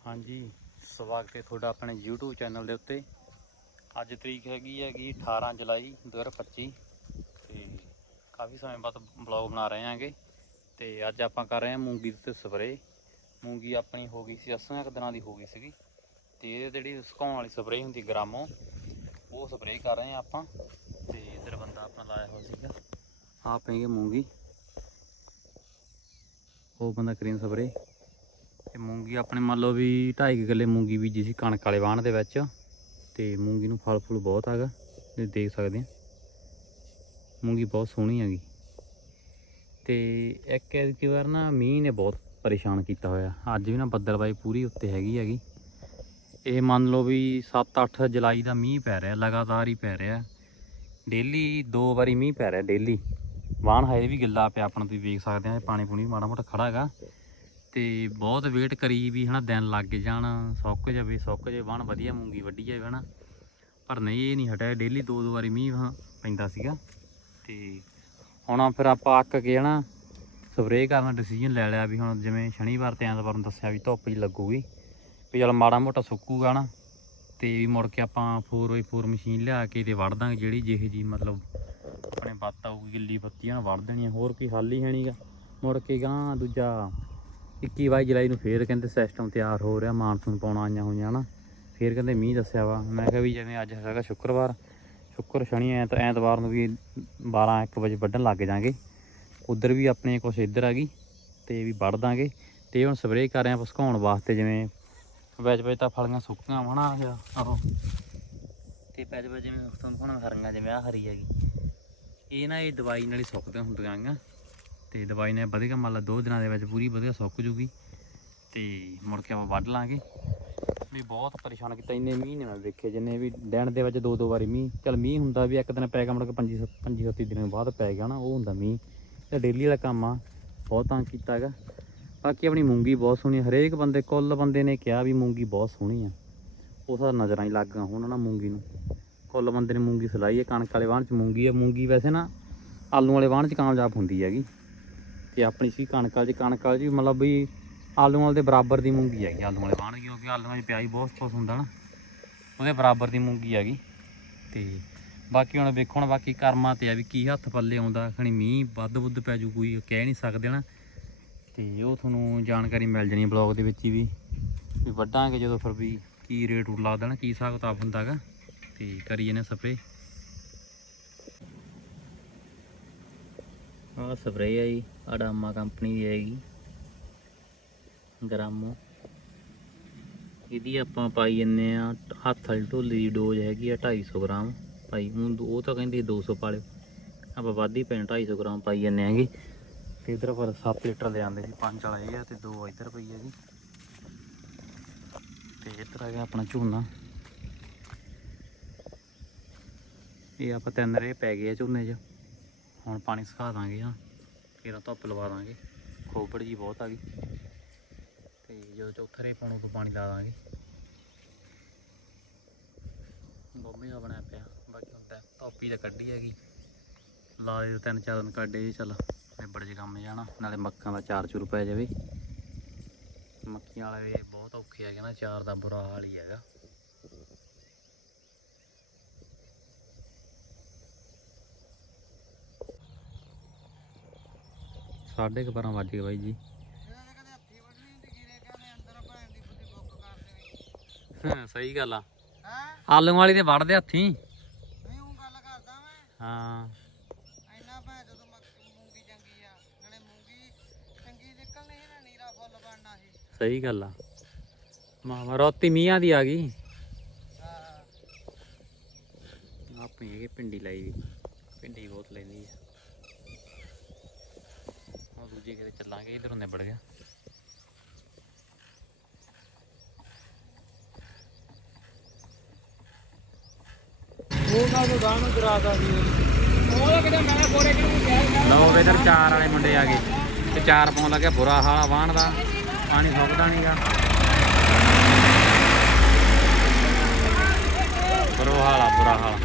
ਹਾਂਜੀ। ਸਵਾਗਤ ਹੈ ਤੁਹਾਡਾ ਆਪਣੇ YouTube ਚੈਨਲ ਦੇ ਉੱਤੇ। ਅੱਜ ਤਰੀਕ ਹੈਗੀ ਹੈਗੀ 18 ਜੁਲਾਈ 2025 ਤੇ ਕਾਫੀ ਸਮੇਂ ਬਾਅਦ ਬਲੌਗ ਬਣਾ ਰਹੇ ਹਾਂਗੇ। ਤੇ ਅੱਜ ਆਪਾਂ ਕਰ ਰਹੇ ਹਾਂ ਮੂੰਗੀ ਤੇ ਸਪਰੇ ਮੂੰਗੀ ਆਪਣੀ ਹੋ ਗਈ ਸੀ 80 ਕੁ ਦਿਨਾਂ ਦੀ ਹੋ ਗਈ ਸੀਗੀ। ਤੇ ਇਹ ਜਿਹੜੀ ਸੁਕਾਉਣ ਵਾਲੀ ਸਪਰੇ ਹੁੰਦੀ ਗ੍ਰਾਮੋ, ਉਹ ਸਪਰੇ ਕਰ ਰਹੇ ਹਾਂ ਆਪਾਂ। ਤੇ ਇਧਰ ਬੰਦਾ ਆਪਣਾ ਲਾਇਆ ਹੋਇਆ ਸੀਗਾ। ਆਹ ਪਈ ਮੂੰਗੀ। ਉਹ ਬੰਦਾ ਕਰੀਨ ਸਪਰੇ ਤੇ ਮੂੰਗੀ ਆਪਣੇ ਮੰਨ ਲਓ ਵੀ 2.5 ਕਿੱਲੇ ਮੂੰਗੀ ਬੀਜੀ ਸੀ ਕਣਕ ਵਾਲੇ ਵਾਹਣ ਦੇ ਵਿੱਚ ਤੇ ਮੂੰਗੀ ਨੂੰ ਫਲ ਫੁੱਲ ਬਹੁਤ ਹੈਗਾ, ਤੁਸੀਂ ਦੇਖ ਸਕਦੇ ਆ। ਮੂੰਗੀ ਬਹੁਤ ਸੋਹਣੀ ਹੈਗੀ। ਤੇ ਇੱਕ ਐਤਕੀ ਵਾਰ ਨਾ ਮੀਂਹ ਨੇ ਬਹੁਤ ਪਰੇਸ਼ਾਨ ਕੀਤਾ ਹੋਇਆ। ਅੱਜ ਵੀ ਨਾ ਬੱਦਲਬਾਈ ਪੂਰੀ ਉੱਤੇ ਹੈਗੀ ਹੈਗੀ। ਇਹ ਮੰਨ ਲਓ ਵੀ 7-8 ਜੁਲਾਈ ਦਾ ਮੀਂਹ ਪੈ ਰਿਹਾ, ਲਗਾਤਾਰ ਹੀ ਪੈ ਰਿਹਾ। ਡੇਲੀ ਦੋ ਵਾਰੀ ਮੀਂਹ ਪੈ ਰਿਹਾ, ਡੇਲੀ। ਵਾਹਣ ਹਜੇ ਵੀ ਗਿੱਲਾ ਪਿਆ ਆਪਣਾ, ਤੁਸੀਂ ਵੇਖ ਸਕਦੇ ਆ ਪਾਣੀ ਪੂਣੀ ਮਾੜਾ ਮੋਟਾ ਖੜਾ ਹੈਗਾ। ਤੇ ਬਹੁਤ ਵੇਟ ਕਰੀ ਵੀ ਹਨਾ, ਦਿਨ ਲੱਗ ਜਾਣ, ਸੁੱਕ ਜਾਵੇ, ਸੁੱਕ ਜੇ ਵਣ ਵਧੀਆ ਮੂੰਗੀ ਵੱਢੀ ਜਾਵੇ ਹਨਾ। ਪਰ ਨਹੀਂ, ਇਹ ਨਹੀਂ ਹਟਿਆ ਡੇਲੀ ਦੋ ਦੋ ਵਾਰੀ ਮੀਂਹ ਹਾਂ ਪੈਂਦਾ ਸੀਗਾ। ਤੇ ਹੁਣ ਫਿਰ ਆਪਾਂ ਅੱਕ ਕੇ ਹਨਾ ਸਪਰੇਅ ਕਰਨ ਦਾ ਡਿਸੀਜਨ ਲੈ ਲਿਆ ਵੀ ਹੁਣ ਜਿਵੇਂ ਸ਼ਨੀਵਾਰ ਤੇ ਐਤਵਾਰ ਨੂੰ ਦੱਸਿਆ ਵੀ ਧੁੱਪ ਹੀ ਲੱਗੂਗੀ, ਵੀ ਚਲ ਮਾੜਾ ਮੋਟਾ ਸੁੱਕੂਗਾ ਨਾ ਤੇ ਵੀ ਮੁੜ ਕੇ ਆਪਾਂ 4x4 ਮਸ਼ੀਨ ਲਿਆ ਕੇ ਤੇ ਵੜ ਦਾਂਗੇ, ਜਿਹੜੀ ਜਿਹੇ ਜੀ ਮਤਲਬ ਆਪਣੇ ਬੱਤ ਆਊਗੀ, ਗਿੱਲੀ ਪੱਤੀ, ਹਨਾ ਵੜ ਦੇਣੀ ਹੋਰ ਕੋਈ ਹੱਲ ਹੀ ਹੈ ਨਹੀਂਗਾ ਮੁੜ ਕੇ ਗਾਂ ਦੂਜਾ 21 22 ਜੁਲਾਈ ਨੂੰ ਫੇਰ ਕਹਿੰਦੇ ਸਿਸਟਮ ਤਿਆਰ ਹੋ ਰਿਹਾ, ਮਾਨਸੂਨ ਪਾਉਣਾ ਆਈਆਂ ਹੋਈਆਂ, ਹਨਾ? ਫੇਰ ਕਹਿੰਦੇ ਮੀਂਹ ਦੱਸਿਆ ਵਾ। ਮੈਂ ਕਿਹਾ ਵੀ ਜਿਵੇਂ ਅੱਜ ਹੈਗਾ ਸ਼ੁੱਕਰਵਾਰ, ਸ਼ੁੱਕਰ ਸ਼ਨੀ ਐਤ, ਐਤਵਾਰ ਨੂੰ ਵੀ 12 1 ਵਜੇ ਵੱਢਣ ਲੱਗ ਜਾਾਂਗੇ। ਉਧਰ ਵੀ ਆਪਣੇ ਕੁਛ ਇੱਧਰ ਆ ਗਈ, ਤੇ ਵੀ ਵੱਢ ਦਾਂਗੇ। ਤੇ ਹੁਣ ਸਪਰੇਅ ਕਰ ਰਹੇ ਆ ਪਸਕਾਉਣ ਵਾਸਤੇ, ਜਿਵੇਂ ਵਿੱਚ ਵਿੱਚ ਤਾਂ ਫਲੀਆਂ ਸੁੱਕੀਆਂ ਹਨਾ, ਆਹੋ ਤੇ ਵਿੱਚ ਵਿੱਚ ਜਿਵੇਂ ਤੁਹਾਨੂੰ ਹੁਣ ਹਰੀਆਂ ਜਿਵੇਂ ਆ ਹਰੀ ਹੈਗੀ। ਇਹ ਨਾ ਇਹ ਦਵਾਈ ਨਾਲ ਹੀ ਸੁੱਕਦੀਆਂ ਹੁੰਦੀਆਂ ਆਂਗਾ ਤੇ ਦਵਾਈ ਨੇ ਵਧੀਆ ਮੰਨ ਲਾ ਦੋ ਦਿਨਾਂ ਦੇ ਵਿੱਚ ਪੂਰੀ ਵਧੀਆ ਸੁੱਕ ਜੂਗੀ ਤੇ ਮੁੜ ਕੇ ਆਪਾਂ ਵੱਢ ਲਾਂਗੇ। ਵੀ ਬਹੁਤ ਪਰੇਸ਼ਾਨ ਕੀਤਾ, ਇੰਨੇ ਮੀਂਹ ਨੇ ਮੈਂ ਵੇਖੇ ਜਿੰਨੇ ਵੀ ਦਿਨ ਦੇ ਵਿੱਚ ਦੋ ਦੋ ਵਾਰੀ ਮੀਂਹ। ਚਲ ਮੀਂਹ ਹੁੰਦਾ ਵੀ ਇੱਕ ਦਿਨ ਪੈ ਗਿਆ, ਮੁੜ ਕੇ 25 25 30 ਦਿਨਾਂ ਬਾਅਦ ਪੈ ਗਿਆ ਨਾ, ਉਹ ਹੁੰਦਾ ਮੀਂਹ। ਤੇ ਡੇਲੀ ਵਾਲਾ ਕੰਮ ਆ, ਬਹੁਤ ਤੰਗ ਕੀਤਾ ਹੈਗਾ। ਬਾਕੀ ਆਪਣੀ ਮੂੰਗੀ ਬਹੁਤ ਸੋਹਣੀ ਹਰੇਕ ਬੰਦੇ, ਕੁੱਲ ਬੰਦੇ ਨੇ ਕਿਹਾ ਵੀ ਮੂੰਗੀ ਬਹੁਤ ਸੋਹਣੀ ਆ। ਉਹ ਤਾਂ ਨਜ਼ਰਾਂ ਹੀ ਲੱਗ ਗਈਆਂ ਹੁਣ ਨਾ ਮੂੰਗੀ ਨੂੰ। ਕੁੱਲ ਬੰਦੇ ਨੇ ਮੂੰਗੀ ਸਲਾਈ ਹੈ ਕਣਕ ਵਾਲੇ ਵਾਹਣ ਚ ਮੂੰਗੀ ਹੈ ਮੂੰਗੀ ਵੈਸੇ ਨਾ ਆਲੂ ਵਾਲੇ ਵਾਹਣ ਚ ਕਾਮਯਾਬ ਹੁੰਦੀ ਹੈਗੀ। ਤੇ ਆਪਣੀ ਸੀ ਕਣਕ ਵਾਲੀ। ਕਣਕ ਵਾਲੀ ਮਤਲਬ ਵੀ ਆਲੂ ਵਾਲੇ ਦੇ ਬਰਾਬਰ ਦੀ ਮੂੰਗੀ ਹੈਗੀ ਆਲੂ ਵਾਲੇ ਵਾਹਣ, ਕਿਉਂਕਿ ਆਲੂਆਂ 'ਚ ਪਿਆਜ਼ ਬਹੁਤ ਕੁਛ ਹੁੰਦਾ ਨਾ। ਉਹਦੇ ਬਰਾਬਰ ਦੀ ਮੂੰਗੀ ਹੈਗੀ। ਤੇ ਬਾਕੀ ਹੁਣ ਵੇਖੋ ਹੁਣ ਬਾਕੀ ਕਰਮਾਂ ਤੇ ਆ ਵੀ ਕੀ ਹੱਥ ਪੱਲੇ ਆਉਂਦਾ, ਖਣੀ ਮੀਂਹ ਵੱਧ ਬੁੱਧ ਪੈ ਜੂ, ਕੋਈ ਕਹਿ ਨਹੀਂ ਸਕਦੇ ਨਾ। ਤੇ ਉਹ ਤੁਹਾਨੂੰ ਜਾਣਕਾਰੀ ਮਿਲ ਜਾਣੀ ਬਲੌਗ ਦੇ ਵਿੱਚ ਹੀ ਵੀ। ਵੀ ਵੱਢਾਂਗੇ ਜਦੋਂ ਫਿਰ ਵੀ ਕੀ ਰੇਟ ਰੂਟ ਲੱਗਦਾ ਨਾ, ਕੀ ਹਿਸਾਬ ਕਿਤਾਬ ਹੁੰਦਾਗਾ ਤੇ ਕਰੀਏ ਨੇ ਸਪਰੇ ਆਹ ਸਪਰੇ ਹੈ ਜੀ ਅਡਾਮਾ ਕੰਪਨੀ ਦੀ ਹੈਗੀ। ਗ੍ਰਾਮੋ। ਇਹਦੀ ਆਪਾਂ ਪਾਈ ਜੰਨੇ ਆ, ਹੱਥ ਵਾਲੀ ਢੋਲੀ ਦੀ ਡੋਜ਼ ਹੈਗੀ ਆ 250 ਗ੍ਰਾਮ। ਪਾਈ ਹੁਣ ਉਹ ਤਾਂ ਕਹਿੰਦੇ 200 ਪਾ ਲਿਓ। ਆਪਾਂ ਵੱਧ ਹੀ ਪੈਣ 250 ਗ੍ਰਾਮ ਪਾਈ ਜੰਨੇ ਹੈਗੇ ਤੇ ਇਧਰ ਪਰ 7 ਲੀਟਰ ਦੇ ਆਂਦੇ ਸੀ, ਪੰਜ ਵਾਲਾ ਇਹ ਆ ਤੇ ਦੋ ਇਧਰ ਪਈ ਹੈਗੀ ਤੇ ਇੱਧਰ ਆ ਗਿਆ ਆਪਣਾ ਝੋਨਾ। ਇਹ ਆਪਾਂ ਤਿੰਨ ਰੇ ਪੈ ਗਏ ਆ ਝੋਨੇ 'ਚ। ਹੁਣ ਪਾਣੀ ਸੁਕਾ ਦਾਂਗੇ ਹਾਂ ਫਿਰ ਧੁੱਪ ਲਵਾ ਦਾਂਗੇ। ਖੋਪੜ ਜੀ ਬਹੁਤ ਆ ਗਈ। ਤੇ ਜਦੋਂ ਚੌਥੇ ਰੇ ਪਾਉਣ ਉਦੋਂ ਪਾਣੀ ਲਾ ਦਾਂਗੇ। ਗੋਭੀ ਦਾ ਬਣਿਆ ਪਿਆ, ਬਾਕੀ ਹੁੰਦਾ ਧੁੱਪ ਹੀ ਤਾਂ ਕੱਢੀ ਹੈਗੀ। ਲਾ ਦੇ ਤਿੰਨ ਚਾਰ ਦਿਨ ਕੱਢੇ ਚੱਲ ਨਿਬੜ ਜੇ ਕੰਮ ਜਾਣਾ ਨਾਲੇ ਮੱਕਾਂ ਦਾ ਚਾਰ ਚੂਰ ਪੈ ਜਾਵੇ। ਮੱਕੀਆਂ ਵਾਲੇ ਬਹੁਤ ਔਖੇ ਹੈਗੇ ਨਾ ਚਾਰ ਦਾ ਬੁਰਾ ਹਾਲ ਹੀ ਹੈਗਾ। ਸਾਢੇ ਕੁ ਬਾਰਾਂ ਵੱਜ ਗਏ ਬਾਈ ਜੀ। ਹਾਂ ਸਹੀ ਗੱਲ ਆ। ਆਲੂ ਵਾਲੀ ਤੇ ਵੜਦੇ ਹੱਥੀ। ਹਾਂ। ਸਹੀ ਗੱਲ ਆ। ਮਾਮਾ ਰੋਤੀ ਮੀਆਂ ਦੀ ਆ ਗਈ। ਆਪਣੀ ਇਹ ਪਿੰਡੀ ਲਾਈ ਵੀ ਪਿੰਡੀ ਬਹੁਤ ਲੈਂਦੀ। ਆ ਉਹ ਦੂਜੇ ਕਿਤੇ ਚੱਲਾਂਗੇ ਇਧਰੋਂ ਨਿਬੜ ਗਿਆ ਲਓ ਵੇ ਇਧਰ ਚਾਰ ਵਾਲੇ ਮੁੰਡੇ ਆ ਗਏ। ਤੇ ਚਾਰ ਪਾਉਣ ਲੱਗਿਆ ਬੁਰਾ ਹਾਲ ਵਾਹਣ ਦਾ। ਪਾਣੀ ਸੁੱਕਦਾ ਨਹੀਂਗਾ ਬੁਰਾ ਹਾਲ ਆ ਬੁਰਾ ਹਾਲ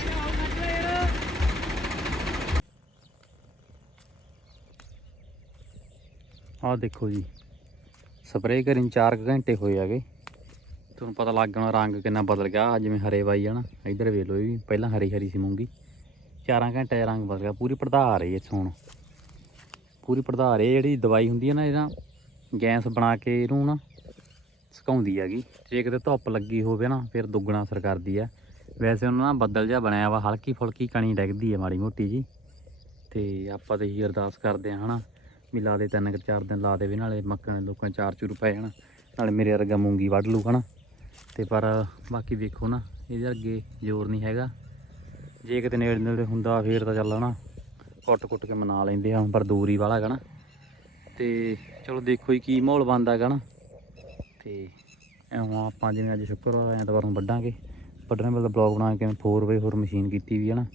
ਆਹ ਦੇਖੋ ਜੀ। ਸਪਰੇਅ ਕਰੀਂ 4 ਘੰਟੇ ਹੋਏ ਆਗੇ ਤੁਹਾਨੂੰ ਪਤਾ ਲੱਗ ਗਿਆ ਰੰਗ ਕਿੰਨਾ ਬਦਲ ਗਿਆ। ਜਿਵੇਂ ਹਰੇ ਬਾਈ ਆ ਨਾ, ਇਧਰ ਵੇਖ ਲਓ ਵੀ, ਪਹਿਲਾਂ ਹਰੀ ਹਰੀ ਸੀ ਮੂੰਗੀ। ਚਾਰਾਂ ਘੰਟੇ ਦਾ ਰੰਗ ਬਦਲ ਗਿਆ। ਪੂਰੀ ਪੜਧਾ ਰਹੀ ਹੈ ਇੱਥੋਂ ਹੁਣ ਪੂਰੀ ਪੜਦਾ ਆ ਰਹੀ ਜਿਹੜੀ ਦਵਾਈ ਹੁੰਦੀ ਹੈ ਨਾ, ਇਹਦਾ ਗੈਸ ਬਣਾ ਕੇ ਇਹਨੂੰ ਨਾ ਸੁਕਾਉਂਦੀ ਹੈਗੀ। ਜੇ ਕਿਤੇ ਧੁੱਪ ਲੱਗੀ ਹੋਵੇ ਨਾ, ਫਿਰ ਦੁੱਗਣਾ ਅਸਰ ਕਰਦੀ ਆ ਵੈਸੇ ਉਹਨਾਂ ਨਾਲ ਬੱਦਲ ਜਿਹਾ ਬਣਿਆ ਵਾ, ਹਲਕੀ ਫੁਲਕੀ ਕਣੀ ਡਿੱਗਦੀ ਹੈ ਮਾੜੀ ਮੋਟੀ ਜੀ। ਤੇ ਆਪਾਂ ਤੇ ਇਹੀ ਅਰਦਾਸ ਕਰਦੇ ਆ ਹਨਾ। ਵੀ ਲਾ ਦੇ, ਤਿੰਨ ਕੁ ਚਾਰ ਦਿਨ ਲਾ ਦੇ ਵੀ, ਨਾਲੇ ਮੱਕਣ ਲੋਕਾਂ ਚਾਰ ਚੂਰ ਪੈ ਜਾਣਾ, ਨਾਲੇ ਮੇਰੇ ਵਰਗਾ ਮੂੰਗੀ ਵੱਢ ਲੂ ਹਨਾ। ਤੇ ਪਰ ਬਾਕੀ ਵੇਖੋ ਨਾ, ਇਹਦੇ ਅੱਗੇ ਜ਼ੋਰ ਨਹੀਂ ਹੈਗਾ। ਜੇ ਕਿਤੇ ਨੇੜੇ ਨੇੜੇ ਹੁੰਦਾ ਫੇਰ ਤਾਂ ਚੱਲ, ਹਨਾ, ਕੁੱਟ ਕੁੱਟ ਕੇ ਮਨਾ ਲੈਂਦੇ ਆ, ਪਰ ਦੂਰੀ ਵਾਲਾ ਹੈਗਾ ਨਾ। ਤੇ ਚਲੋ ਦੇਖੋ ਜੀ ਕੀ ਮਾਹੌਲ ਬਣਦਾ ਹੈਗਾ ਨਾ। ਤੇ ਐਵੇਂ ਆਪਾਂ ਜਿਵੇਂ ਅੱਜ ਸ਼ੁੱਕਰਵਾਰ, ਐਤਵਾਰ ਨੂੰ ਵੱਢਾਂਗੇ। ਵੱਢਣ ਵੇਲੇ ਬਲੌਗ ਬਣਾ ਕੇ 4 ਵਜੇ ਹੋਰ ਮਸ਼ੀਨ ਕੀਤੀ ਵੀ ਹੈ ਨਾ।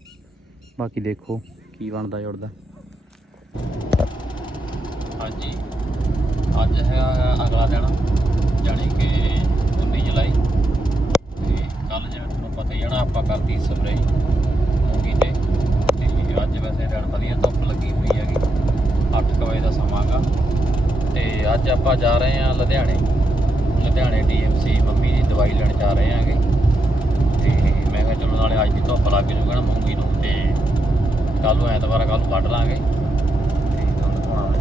ਬਾਕੀ ਦੇਖੋ ਕੀ ਬਣਦਾ ਜੁੜਦਾ। ਹਾਂਜੀ। ਅੱਜ ਹੈਗਾ ਅਗਲਾ ਦਿਨ, ਜਾਣੀ ਕਿ 19 ਜੁਲਾਈ। ਤੇ ਕੱਲ ਜਿਵੇਂ ਤੁਹਾਨੂੰ ਪਤਾ ਹੀ ਹੈ ਨਾ, ਆਪਾਂ ਕਰਤੀ ਸਪਰੇਅ ਮੂੰਗੀ ਤੇ। ਤੇ ਅੱਜ ਵੈਸੇ ਦਿਨ ਵਧੀਆ ਧੁੱਪ ਲੱਗੀ ਹੋਈ ਹੈਗੀ। 8 ਵਜੇ ਦਾ ਸਮਾਂ ਗਾ। ਤੇ ਅੱਜ ਆਪਾਂ ਜਾ ਰਹੇ ਹਾਂ ਲੁਧਿਆਣੇ। ਲੁਧਿਆਣੇ ਡੀਐਮਸੀ ਮੰਮੀ ਦੀ ਦਵਾਈ ਲੈਣ ਜਾ ਰਹੇ ਹਾਂਗੇ। ਤੇ ਮੈਂ ਕਿਹਾ ਚਲੋ ਨਾਲੇ ਅੱਜ ਦੀ ਧੁੱਪ ਲੱਗ ਜੂਗਾ ਨਾ ਮੂੰਗੀ ਨੂੰ। ਤੇ ਕੱਲ ਨੂੰ ਐਤਵਾਰ ਕੱਲ ਨੂੰ ਕੱਢ ਲਾਂਗੇ। ਤੇ ਤੁਹਾਨੂੰ ਦਿਖਾਉਣਾ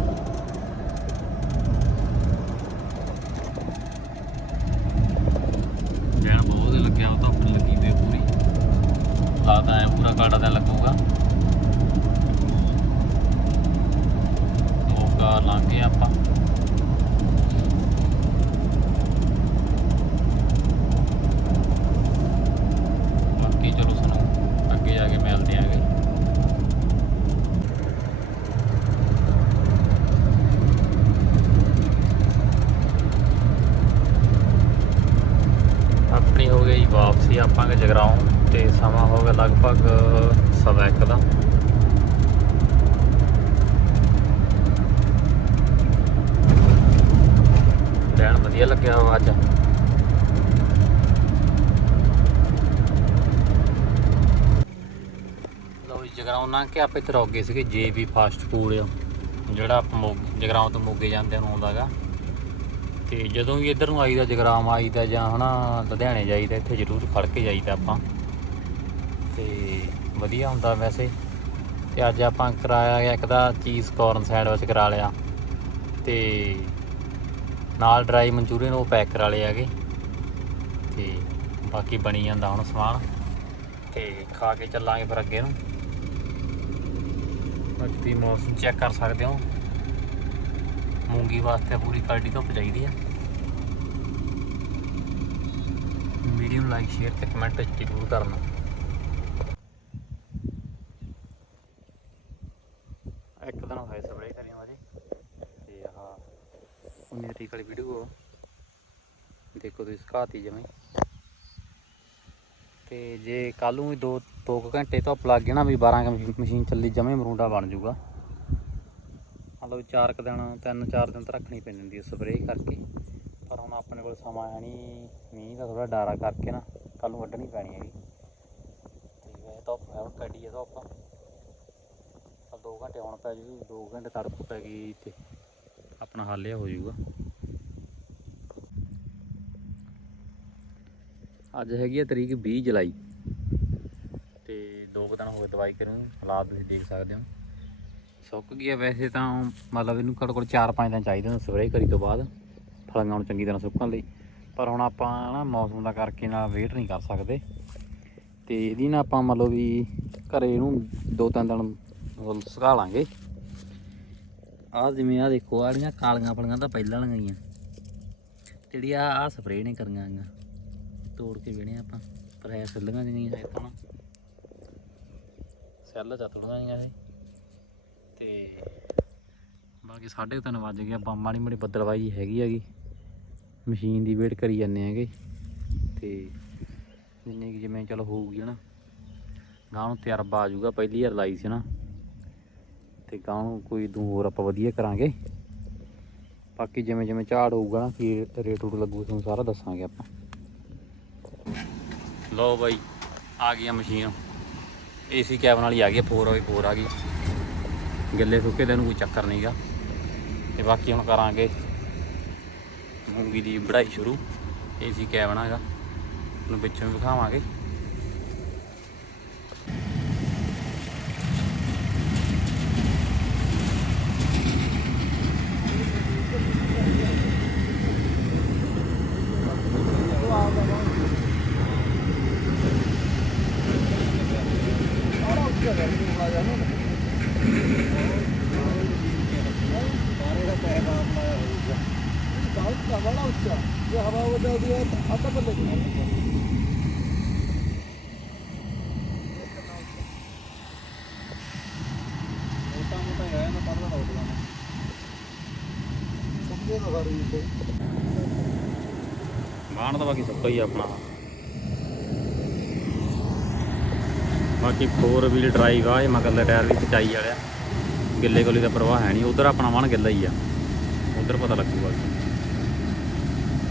ਜੈਨ ਬਹੁਤ ਲੱਗਿਆ ਉਹ ਧੁੱਪ ਲੱਗੀ ਤੇ ਪੂਰੀ। ਲੱਗਦਾ ਐ ਪੂਰਾ ਕਾੜਾ ਦਿਨ ਲੱਗੂਗਾ। ਮੋਗਾ ਲੰਘ ਗਏ ਆਪਾਂ ਬਾਕੀ ਚਲੋ ਸਾਨੂੰ ਅੱਗੇ ਜਾ ਕੇ ਮਿਲਦੇ ਆਂਗੇ ਆਪਣੀ ਹੋ ਗਈ ਵਾਪਸੀ ਆਪਾਂ ਕੇ ਜਗਰਾਉਂ ਤੇ ਸਮਾਂ ਹੋ ਗਿਆ ਲਗਭਗ ਸਵਾ ਇੱਕ ਦਾ ਲੈਣ ਵਧੀਆ ਲੱਗਿਆ ਵਾ ਅੱਜ ਲਓ ਕਿ ਆਪਾਂ ਇੱਥੇ ਰੋਗੇ ਗਏ ਸੀਗੇ ਜੇਬੀ ਫਾਸਟ ਫੂਡ ਜਿਹੜਾ ਆਪਾਂ ਮੋਗ, ਜਗਰਾਉਂ ਤੋਂ ਮੋਗੇ ਜਾਂਦੇ ਨੂੰ ਆਉਂਦਾਗਾ ਤੇ ਜਦੋਂ ਵੀ ਇੱਧਰ ਨੂੰ ਆਈਦਾ ਜਗਰਾਮ ਆਈਦਾ ਜਾਂ ਹਨਾ ਲੁਧਿਆਣੇ ਜਾਈਦਾ, ਇੱਥੇ ਜ਼ਰੂਰ ਫੜ ਕੇ ਜਾਈਦਾ ਆਪਾਂ। ਤੇ ਵਧੀਆ ਹੁੰਦਾ ਵੈਸੇ। ਤੇ ਅੱਜ ਆਪਾਂ ਕਰਾਇਆ ਗਿਆ ਇੱਕ ਦਾ ਚੀਜ਼ ਕੋਰਨ ਸੈਂਡਵਿਚ ਕਰਾ ਲਿਆ। ਤੇ ਨਾਲ ਡਰਾਈ ਮਨਚੂਰੀਅਨ ਉਹ ਪੈਕ ਕਰਾ ਲਏ ਹੈਗੇ। ਤੇ ਬਾਕੀ ਬਣੀ ਜਾਂਦਾ ਹੁਣ ਸਮਾਨ। ਤੇ ਖਾ ਕੇ ਚੱਲਾਂਗੇ ਫਿਰ ਅੱਗੇ ਨੂੰ। ਬਾਕੀ ਮੌਸਮ ਚੈੱਕ ਕਰ ਸਕਦੇ ਹੋ। ਮੂੰਗੀ ਵਾਸਤੇ ਪੂਰੀ ਕਾਲੀ ਧੁੱਪ ਚਾਹੀਦੀ ਆ ਵੀਡੀਓ ਨੂੰ ਲਾਈਕ ਸ਼ੇਅਰ ਤੇ ਕਮੈਂਟ ਜ਼ਰੂਰ ਕਰਨਾ। ਇੱਕ ਦਿਨ ਹੋਇਆ ਸਪਰੇ ਕਰੀ ਵਾਜੀ ਤੇ ਆਹ 19 ਤਰੀਕ ਵਾਲੀ ਵੀਡੀਓ ਦੇਖੋ ਤੁਸੀਂ ਸੁਕਾਤੀ ਜਮੇ। ਤੇ ਜੇ ਕੱਲ ਨੂੰ ਵੀ 2 2 ਘੰਟੇ ਧੁੱਪ ਲੱਗ ਗਈ ਨਾ ਵੀ 12 ਕੁ ਮਸ਼ੀਨ ਚੱਲੀ ਜਮੇ ਮਰੂੰਡਾ ਬਣ ਜਾਊਗਾ। ਮਤਲਬ ਚਾਰ ਕੁ ਦਿਨ, ਤਿੰਨ ਚਾਰ ਦਿਨ ਤਾਂ ਰੱਖਣੀ ਪੈਂਦੀ ਹੁੰਦੀ ਹੈ ਸਪਰੇਅ ਕਰਕੇ। ਪਰ ਹੁਣ ਆਪਣੇ ਕੋਲ ਸਮਾਂ ਹੈ ਨਹੀਂ, ਮੀਂਹ ਦਾ ਥੋੜਾ ਡਾਰਾ ਕਰਕੇ ਨਾ ਕੱਲ ਨੂੰ ਵੱਢਣੀ ਪੈਣੀ ਹੈਗੀ। ਤੇ ਵੈਸੇ ਧੁੱਪ ਹੈ, ਹੁਣ ਕੱਢੀ ਹੈ ਧੁੱਪ। ਤਾਂ 2 ਘੰਟੇ ਹੁਣ ਪੈ ਜੂ 2 ਘੰਟੇ ਤੜਕ ਪੈ ਗਈ ਤੇ ਆਪਣਾ ਹੱਲ ਇਹ ਹੋ ਜਾਊਗਾ। ਅੱਜ ਹੈਗੀ ਆ ਤਰੀਕ 20 ਜੁਲਾਈ। ਤੇ ਦੋ ਕੁ ਦਿਨ ਹੋ ਗਏ ਦਵਾਈ ਕਰੂ ਹਾਲਾਤ ਤੁਸੀਂ ਦੇਖ ਸਕਦੇ ਹੋ। ਸੁੱਕ ਗਿਆ ਵੈਸੇ ਤਾਂ, ਮਤਲਬ ਇਹਨੂੰ ਘੱਟੋ ਘੱਟ 4-5 ਦਿਨ ਚਾਹੀਦੇ ਨੇ ਸਪਰੇਅ ਕਰੀ ਤੋਂ ਬਾਅਦ, ਫਲੀਆਂ ਨੂੰ ਚੰਗੀ ਤਰ੍ਹਾਂ ਸੁੱਕਣ ਲਈ। ਪਰ ਹੁਣ ਆਪਾਂ ਨਾ ਮੌਸਮ ਦਾ ਕਰਕੇ ਨਾਲ ਵੇਟ ਨਹੀਂ ਕਰ ਸਕਦੇ। ਤੇ ਇਹਦੀ ਨਾ ਆਪਾਂ ਮਤਲਬ ਵੀ ਘਰੇ ਇਹਨੂੰ ਦੋ ਤਿੰਨ ਦਿਨ ਮਤਲਬ ਸੁਕਾ ਲਾਂਗੇ। ਆਹ ਜਿਵੇਂ ਆ ਦੇਖੋ, ਆਹ ਜਿਹੜੀਆਂ ਕਾਲੀਆਂ ਫਲੀਆਂ ਤਾਂ ਪਹਿਲਾਂ ਲਗਾਈਆਂ ਜਿਹੜੀ ਆ ਆ ਸਪਰੇਅ ਨੇ ਕਰੀਆਂ ਆਈਆਂ ਤੋੜ ਕੇ ਵੇਣੇ ਆਪਾਂ, ਪਰ ਐ ਸੱਲੀਆਂ ਜਿਹੀਆਂ ਹੈ ਤਾਂ ਨਾ। ਸੈੱਲ ਜਾ ਥੋੜੀਆਂ ਜਿਹੀਆਂ ਇਹ। ਤੇ ਬਾਕੀ 3:30 ਵੱਜ ਗਏ, ਆਪਾਂ ਮਾੜੀ ਮਾੜੀ ਬੱਦਲਵਾਈ ਹੈਗੀ ਹੈਗੀ। ਮਸ਼ੀਨ ਦੀ ਵੇਟ ਕਰੀ ਜਾਂਦੇ ਹੈਗੇ। ਤੇ ਜਿੰਨੀ ਕਿ ਜਿਵੇਂ ਚਲੋ ਹੋਊਗੀ ਨਾ ਗਾਂ ਨੂੰ ਤਜਰਬਾ ਆ ਜਾਊਗਾ, ਪਹਿਲੀ ਵਾਰ ਲਾਈ ਸੀ ਨਾ ਤੇ ਗਾਂ ਨੂੰ ਕੋਈ ਦੂ ਹੋਰ ਆਪਾਂ ਵਧੀਆ ਕਰਾਂਗੇ। ਬਾਕੀ ਜਿਵੇਂ ਜਿਵੇਂ ਝਾੜ ਹੋਊਗਾ ਨਾ ਕੀ ਰੇਟ ਰੂਟ ਲੱਗੂ, ਤੁਹਾਨੂੰ ਸਾਰਾ ਦੱਸਾਂਗੇ ਆਪਾਂ। ਲਓ ਬਾਈ, ਆ ਗਈ ਆ ਮਸ਼ੀਨ ਏਸੀ ਕੈਬਨ ਵਾਲੀ ਆ ਗਈ 4x4 ਆ ਗਈ। ਗੱਲੇ ਸੁੱਕੇ ਤੈਨੂੰ ਕੋਈ ਚੱਕਰ ਨਹੀਂਗਾ ਤੇ ਬਾਕੀ ਹੁਣ ਕਰਾਂਗੇ ਮੂੰਗੀ ਦੀ ਵਢਾਈ ਸ਼ੁਰੂ। ਏਸੀ ਕੈਬਨ ਹੈਗਾ ਤੁਹਾਨੂੰ ਪਿੱਛੋਂ ਵਿਖਾਵਾਂਗੇ। ਜੇ ਹਵਾ ਉਹ ਚੱਲਦੀ ਹੈ ਤਾਂ ਅੱਧਾ ਪੱਲੇ ਮੋਟਾ ਮੋਟਾ ਹੈ ਨਾ ਪੜਦਾ ਹੋਊਗਾ ਸਮਝੇ ਨਾ ਸਾਰੀ ਇੱਥੇ। ਬਾਣ ਤਾਂ ਬਾਕੀ ਸਭ ਹੀ ਆ ਆਪਣਾ। ਬਾਕੀ 4 ਵੀਲ ਡਰਾਈਵ ਆ ਇਹ ਮਗਰਲੇ ਟਾਇਰ ਵੀ ਖਚਾਈ ਵਾਲਿਆ। ਗਿੱਲੇ ਕੋਲੀ ਦਾ ਪ੍ਰਵਾਹ ਹੈ ਨਹੀਂ ਉਧਰ ਆਪਣਾ ਵਣ ਗਿੱਲਾ ਹੀ ਆ। ਉਧਰ ਪਤਾ ਲੱਗੂਗਾ।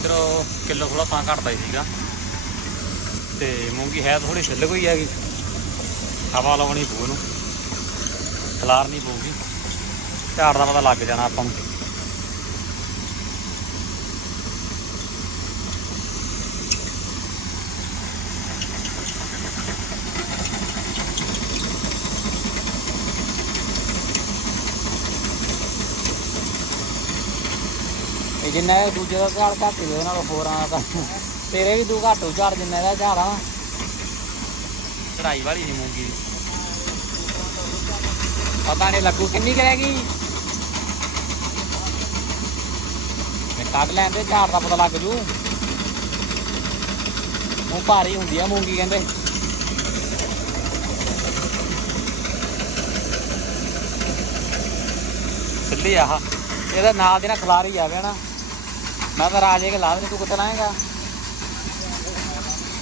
ਇੱਧਰੋਂ ਕਿਲੋ ਥੋੜਾ ਤਾਂ ਘਟਦਾ ਹੀ ਸੀਗਾ। ਤੇ ਮੂੰਗੀ ਹੈ ਥੋੜੀ ਛਿੱਲ ਗਈ ਹੈਗੀ। ਹਵਾ ਲਾਉਣੀ ਪਊ ਇਹਨੂੰ। ਖਲਾਰਨੀ ਪਊਗੀ। ਝਾੜ ਦਾ ਪਤਾ ਲੱਗ ਜਾਣਾ ਆਪਾਂ ਨੂੰ। ਇਹ ਜਿੰਨਾ ਇਹ ਦੂਜੇ ਦਾ ਝਾੜ ਘੱਟ ਹੀ ਉਹਦੇ ਨਾਲੋਂ ਹੋਰਾਂ ਦਾ ਤਾਂ। ਤੇਰੇ ਵੀ ਤੂੰ ਘੱਟ ਝਾੜ ਜਿੰਨਾ ਇਹਦਾ ਝਾੜ ਆ। ਚੜਾਈ ਵਾਲੀ ਨਹੀਂ ਮੂੰਗੀ। ਦੀ। ਪਤਾ ਨਹੀਂ ਲੱਗੂ ਕਿੰਨੀ ਕਰੇਗੀ ਮੈਂ ਕੱਢ ਲੈਂਦੇ ਝਾੜ ਦਾ ਪਤਾ ਲੱਗ ਜੂ। ਉਹ ਭਾਰੀ ਹੁੰਦੀ ਆ ਮੂੰਗੀ ਕਹਿੰਦੇ। ਸਿੱਲੀ ਆਹ। ਇਹਦੇ ਨਾਲ ਦੀ ਨਾ ਖਲਾਰੀ ਜਾਵੇ ਨਾ ਮੈਂ ਤਾਂ ਰਾਜੇ ਕੇ ਲਾ ਦੇ ਤੂੰ ਕਿੱਥੇ ਲਾਏਗਾ?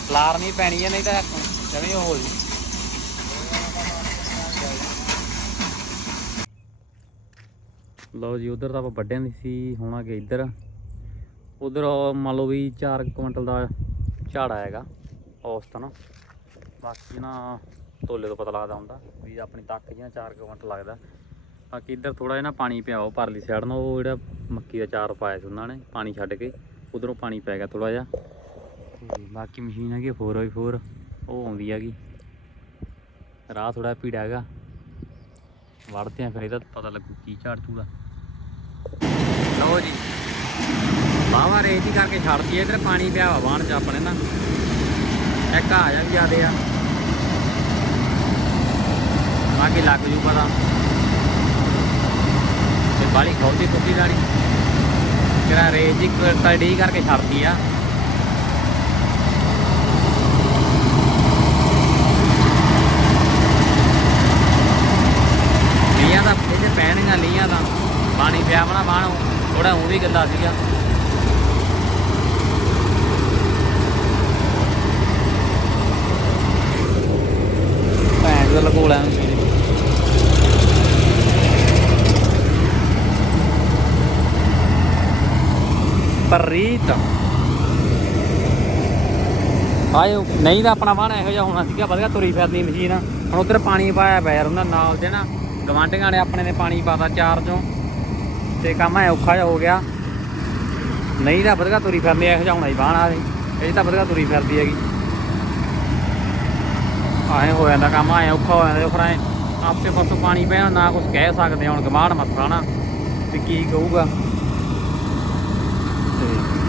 ਖਲਾਰ ਨਹੀਂ ਪੈਣੀ ਹੈ ਨਹੀਂ ਤਾਂ ਜਮੀ ਹੋ ਜੂ। ਲਓ ਜੀ, ਉਧਰ ਤਾਂ ਆਪਾਂ ਵੱਡਿਆਂ ਦੀ ਸੀ, ਹੁਣ ਆ ਗਏ ਇੱਧਰ। ਉਧਰ ਮੰਨ ਲਓ ਵੀ 4 ਕੁਇੰਟਲ ਦਾ ਝਾੜ ਆਏਗਾ ਔਸਤਨ। ਬਾਕੀ ਨਾ ਤੋਲੇ ਤੋਂ ਪਤਾ ਲੱਗਦਾ ਹੁੰਦਾ ਵੀ ਆਪਣੀ ਤੱਕ ਜਿਹਾ 4 ਕੁਇੰਟਲ ਲੱਗਦਾ। ਬਾਕੀ ਇੱਧਰ ਥੋੜਾ ਜਿਹਾ ਨਾ ਪਾਣੀ ਪਿਆ, ਉਹ ਪਰਲੀ ਸਾਈਡ ਨੂੰ, ਉਹ ਜਿਹੜਾ ਮੱਕੀ ਦਾ ਚਾਰ ਪਾਇਆ ਸੀ ਉਹਨਾਂ ਨੇ, ਪਾਣੀ ਛੱਡ ਕੇ, ਉਧਰੋਂ ਪਾਣੀ ਪੈ ਗਿਆ ਥੋੜਾ ਜਿਹਾ। ਤੇ ਬਾਕੀ ਮਸ਼ੀਨ ਹੈਗੀ 4x4 ਉਹ ਆਉਂਦੀ ਹੈਗੀ। ਰਾਹ ਥੋੜਾ ਭੀੜਾ ਹੈਗਾ। ਵੜਦੇ ਆ ਫਿਰ ਇਹਦਾ ਪਤਾ ਲੱਗੂ ਕੀ ਝਾੜ ਝੂੜਾ ਲਓ ਜੀ। ਬਾਵਾ ਰੇਤੀ ਕਰਕੇ ਛੱਡਦੀ ਐ ਇਧਰ ਪਾਣੀ ਪਿਆ ਵਾ ਬਾਣ ਚ ਆਪਣੇ ਨਾ। ਇੱਕ ਆ ਜਾ ਵੀ ਜਾਦੇ ਆ। ਬਾਕੀ ਲੱਗ ਜੂ ਪਤਾ। ਬਾਲੀ ਖੌਦੀ ਕੁੱਤੀ ਗਾੜੀ ਕਿਹੜਾ ਰੇਤ ਹੀ ਸਟੱਡੀ ਕਰਕੇ ਛੱਡਦੀ ਆ। ਲੀਆਂ ਦਾ ਇਹਦੇ ਪੈਣੀਆਂ ਲੀਆਂ ਦਾ। ਪਾਣੀ ਪਿਆ ਬਣਾ ਬਾਣ ਥੋੜਾ ਉਹ ਵੀ ਗੱਲਾ ਸੀਗਾ ਭੈਣ ਦਾ ਲਗੋਲਾ ਨੂੰ ਮੇਰੇ ਪਰੀਤ ਆਇਓ ਨਹੀਂ ਤਾਂ ਆਪਣਾ ਬਾਣ ਇਹੋ ਜਿਹਾ ਹੋਣਾ ਸੀਗਾ ਵਧੀਆ ਤੁਰੀ ਫਿਰਦੀ ਮਸ਼ੀਨ। ਹੁਣ ਉਧਰ ਪਾਣੀ ਪਾਇਆ ਪਿਆ ਯਾਰ, ਉਹਨਾਂ ਨਾਲ ਦੇ ਨਾ ਗਵਾਂਢੀਆਂ ਨੇ ਆਪਣੇ ਨੇ ਪਾਣੀ ਪਾਤਾ ਚਾਰ ਚੋਂ। ਤੇ ਕੰਮ ਐ ਔਖਾ ਜਿਹਾ ਹੋ ਗਿਆ। ਨਹੀਂ ਤਾਂ ਵਧੀਆ ਤੁਰੀ ਫਿਰਦੀ, ਇਹੋ ਜਿਹਾ ਹੋਣਾ ਹੀ ਬਾਣ ਇਹ ਤਾਂ ਵਧੀਆ ਤੁਰੀ ਫਿਰਦੀ ਹੈਗੀ। ਆਏ ਹੋ ਜਾਂਦਾ ਕੰਮ, ਆਏ ਔਖਾ ਹੋ ਜਾਂਦਾ ਫਿਰ ਐ। ਆਪੇ ਪਾਸੋਂ ਪਾਣੀ ਪੈਣਾ ਨਾ ਕੁਝ ਕਹਿ ਸਕਦੇ, ਹੁਣ ਗਮਾੜ ਮੱਥਾ ਨਾ। ਤੇ ਕੀ ਕਹੂਗਾ?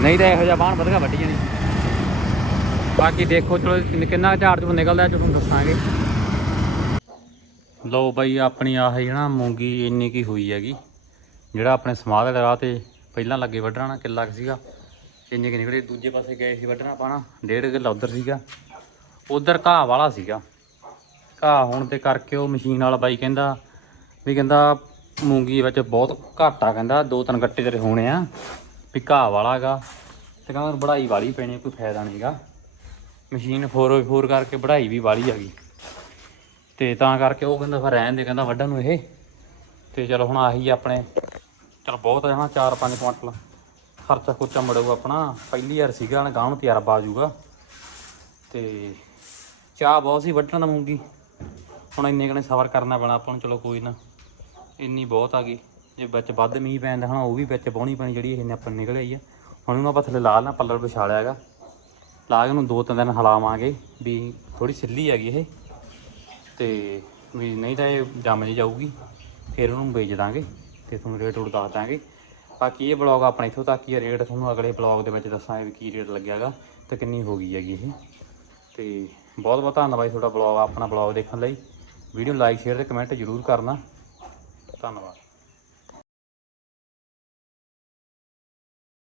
ਨਹੀਂ ਤਾਂ ਇਹੋ ਜਿਹਾ ਬਾਣ ਵਧਗਾ ਵੱਢੀ ਜਾਣੀ। ਬਾਕੀ ਦੇਖੋ, ਚਲੋ ਕਿੰਨਾ ਕੁ ਝਾੜ ਚੋਂ ਨਿਕਲਦਾ ਇਹ ਤੁਹਾਨੂੰ ਦੱਸਾਂਗੇ। ਲਓ ਬਾਈ, ਆਪਣੀ ਆਹ ਜਿਹੜਾ ਮੂੰਗੀ ਇੰਨੀ ਕੀ ਹੋਈ ਹੈਗੀ, ਜਿਹੜਾ ਆਪਣੇ ਸਮਾਧ ਵਾਲੇ ਰਾਹ ਤੇ ਪਹਿਲਾਂ ਲੱਗੇ ਵੱਢਣਾ ਨਾ, ਕਿੱਲਾ ਕੁ ਸੀਗਾ। ਇੰਨੇ ਕਿ ਨਿਕਲੇ, ਦੂਜੇ ਪਾਸੇ ਗਏ ਸੀ ਵੱਢਣਾ ਪਾਣਾ ਡੇਢ ਕਿੱਲਾ ਉਧਰ ਸੀਗਾ। ਉਧਰ ਘਾਹ ਵਾਲਾ ਸੀਗਾ। ਘਾਹ ਹੋਣ ਦੇ ਕਰਕੇ ਉਹ ਮਸ਼ੀਨ ਵਾਲਾ ਬਾਈ ਕਹਿੰਦਾ ਵੀ ਕਹਿੰਦਾ, ਮੂੰਗੀ ਵਿੱਚ ਬਹੁਤ ਘੱਟ ਆ ਕਹਿੰਦਾ, ਦੋ ਤਿੰਨ ਗੱਟੇ ਤੇਰੇ ਹੋਣੇ ਆ। ਵੀ ਘਾਹ ਵਾਲਾ ਗਾ। ਤੇ ਕਹਿੰਦਾ ਬੜਾਈ ਵਾਲੀ ਪੈਣੀ ਕੋਈ ਫਾਇਦਾ ਨਹੀਂਗਾ ਮਸ਼ੀਨ 4x4 ਕਰਕੇ ਬੜਾਈ ਵੀ ਵਾਲੀ ਆ ਗਈ। ਤੇ ਤਾਂ ਕਰਕੇ ਉਹ ਕਹਿੰਦਾ ਫਿਰ ਰਹਿਣ ਦੇ, ਕਹਿੰਦਾ ਵੱਢਣ ਨੂੰ ਇਹ। ਤੇ ਚਲੋ ਹੁਣ ਆਹੀ ਆਪਣੇ। ਚਲ ਬਹੁਤ ਹੈ ਨਾ 4-5 ਕੁਇੰਟਲ ਖਰਚਾ ਖੁਰਚਾ ਮੜੂ ਆਪਣਾ। ਪਹਿਲੀ ਵਾਰ ਸੀਗਾ ਨਾ ਨੂੰ ਤਜਰਬਾ ਆ ਜਾਊਗਾ। ਤੇ ਚਾਹ ਬਹੁਤ ਸੀ ਵੱਢਣ ਦਾ ਮੂੰਗੀ। ਹੁਣ ਇੰਨੇ ਕਨੇ ਸਬਰ ਕਰਨਾ ਪੈਣਾ ਆਪਾਂ ਨੂੰ, ਚਲੋ ਕੋਈ ਨਾ। ਇੰਨੀ ਬਹੁਤ ਆ ਗਈ। ਜੇ ਵਿੱਚ ਵੱਧ ਮੀਂਹ ਪੈਂਦਾ ਹਨਾ ਉਹ ਵੀ ਵਿੱਚ ਪਾਉਣੀ ਪੈਣੀ ਜਿਹੜੀ ਇਹ ਆਪਾਂ ਨਿਕਲ ਆਈ ਆ। ਹੁਣ ਉਹਨੂੰ ਆਪਾਂ ਥੱਲੇ ਲਾਲ ਲੈਣਾ ਪੱਲਰ ਵਿਛਾ ਲਿਆ ਹੈਗਾ। ਲਾ ਕੇ ਉਹਨੂੰ ਦੋ ਤਿੰਨ ਦਿਨ ਹਲਾਵਾਂਗੇ ਵੀ ਥੋੜੀ ਸਿੱਲੀ ਹੈਗੀ ਇਹ। ਤੇ ਵੀ ਨਹੀਂ ਤਾਂ ਇਹ ਜੰਮ ਜੀ ਜਾਊਗੀ, ਫਿਰ ਉਹਨੂੰ ਵੇਚ ਦਾਂਗੇ ਤੇ ਤੁਹਾਨੂੰ ਰੇਟ ਰੂਟ ਦੱਸ ਦਾਂਗੇ। ਬਾਕੀ ਇਹ ਬਲੌਗ ਆਪਣੇ ਇੱਥੋਂ ਤੱਕ ਹੀ ਆ, ਰੇਟ ਤੁਹਾਨੂੰ ਅਗਲੇ ਬਲੌਗ ਦੇ ਵਿੱਚ ਦੱਸਾਂਗੇ ਵੀ ਕੀ ਰੇਟ ਲੱਗਿਆਗਾ ਤੇ ਕਿੰਨੀ ਹੋ ਗਈ ਹੈਗੀ ਇਹ। ਤੇ ਬਹੁਤ ਬਹੁਤ ਧੰਨਵਾਦ ਜੀ ਤੁਹਾਡਾ ਬਲੌਗ ਆਪਣਾ ਬਲੌਗ ਦੇਖਣ ਲਈ। ਵੀਡੀਓ ਲਾਈਕ, ਸ਼ੇਅਰ ਤੇ ਕਮੈਂਟ ਜ਼ਰੂਰ ਕਰਨਾ। ਧੰਨਵਾਦ।